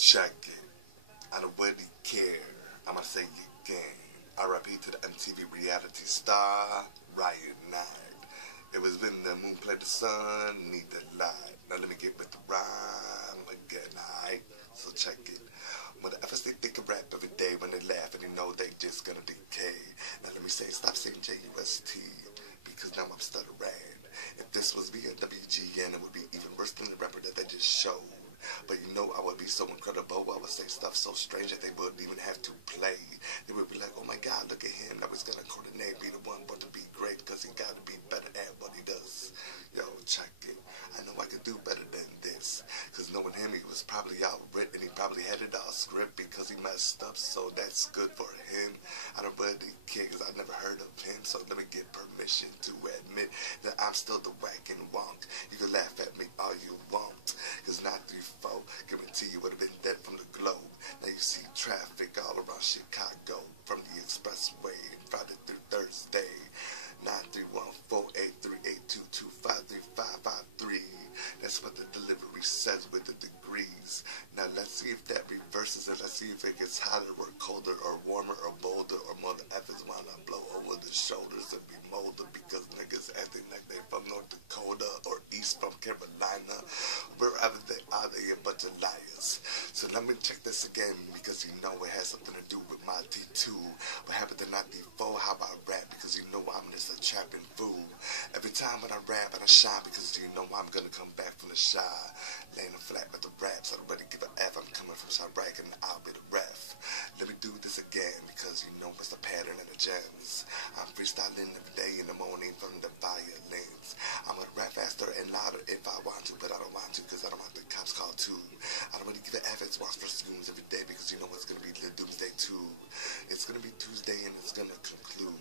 Check it. I don't really care. I'm gonna say it again. R.I.P. to the MTV reality star, Ryan Knight. It was when the moon played the sun, need the light. Now let me get with the rhyme again, alright? So check it. Whenever they think of rap every day, when they laugh and they know they just gonna decay. Now let me say, stop saying J-U-S-T, because now I'm stuttering. If this was me at WGN, it would be even worse than the rapper that they just showed. But you know I would be so incredible, I would say stuff so strange that they wouldn't even have to play. They would be like, oh my god, look at him, that was gonna coordinate, be the one but to be great, because he gotta be better at what he does. Yo, check it. I know I could do better than this, because knowing him, he was probably outwritten, he probably had it all script because he messed up, so that's good for him. I don't really care, because I never heard of him, so let me get permission to admit that I'm still the whack and wonk. You can laugh at me all you want, because not 3-4, guarantee you would have been dead from the globe. Now you see traffic all around Chicago, from the expressway, Friday through Thursday. 931-483-822-53553. That's what the delivery says with the degrees. Now let's see if that reverses it. Let's see if it gets hotter or colder or warmer or bolder or more effers wanna blow over the shoulders and be molded because niggas acting like they from North Dakota or East from Carolina. Wherever they are, they a bunch of liars. So let me check this again because you know it has something to do with my T2. What happened to 94? How about rap? Because you know I'm just a trapping fool. Every time when I rap and I shine because you know I'm gonna come back from the shy. Laying flat with the raps, I don't really give a F. I'm coming from Chirac and I'll be the ref. Let me do this again because you know it's the pattern and the gems. I'm freestyling every day in the morning from the violins. I'm gonna rap faster and louder if I want to, but I don't want to because I don't want the cops called too. I don't really give a F. It's watch for fumes every day because you know it's gonna be the doomsday too. It's gonna be Tuesday and it's gonna conclude.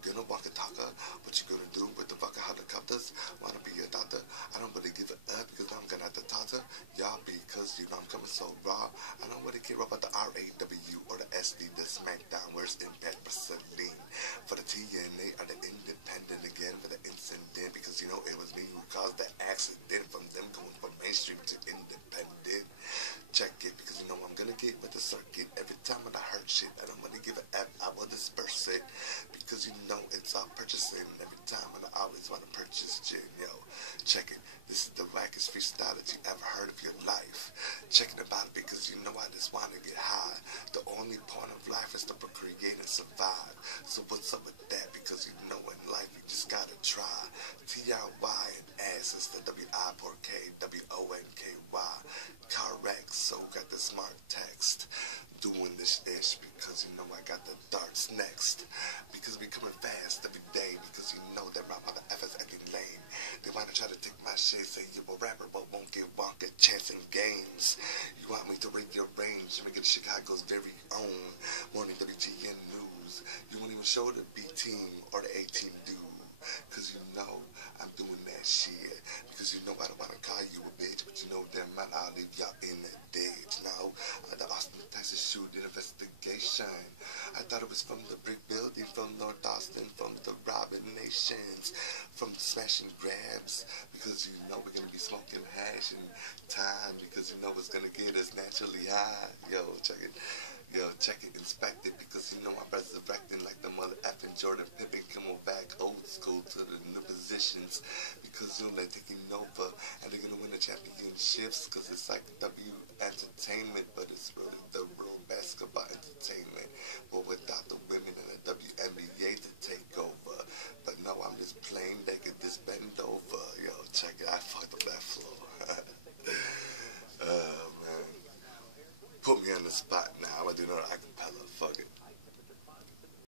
You're gonna walk a talker, what you gonna do with the fucker helicopters? Wanna be a doctor? I don't really give a F because I'm gonna have to talk to y'all because you know I'm coming so raw. I don't really care about the RAW or the SD, the SmackDown, where's Impact Vaseline. For the TNA or the Independent again for the incident because you know it was me who caused that accident from them going from mainstream to independent. Check it because you know I'm gonna get with the circuit every time when I hurt shit. I don't really give a F, I will disperse it because you know it's all purchasing every time and I always want to purchase gin. Yo, check it. This is the wackest freestyle that you ever heard of your life. Checking about it because you know I just want to get high. The only point of life is to procreate and survive. So what's up with that? Because you know in life you just gotta try. T-R-Y and S is the W-I-K, W-O-N-K-Y. Correct, so got the smart text. Doing this ish because you know I got the darts next. Because we coming fast every day because you know that my mother effers acting lame. They wanna try to take my shit, say you a rapper but won't give Wonka chance in games. You want me to rate your range, let me get Chicago's very own morning WGN news. You won't even show the B team or the A team dude. Cause you know I'm doing that shit. Because you know I don't wanna call you a bitch, but you know damn man I'll leave y'all in the ditch. Now the Austin, Texas shooting investigation. I thought it was from the brick building, from North Austin, from the robbing nations, from the smashing grabs. Because you know we're gonna be smoking hash and time. Because you know it's gonna get us naturally high. Yo, check it. Yo, check it, inspect it, because you know I'm resurrecting like the mother effing Jordan Pippen coming back old school to the new positions, because you know they're taking over, and they're gonna win the championships, because it's like W entertainment, but it's really the real basketball entertainment, but without the women in the WNBA to take over. But no, I'm just plain naked, just bend over. Yo, check it, I fucked up that flow. Oh man. Put me on the spot now. I'm gonna do another acapella. Fuck it.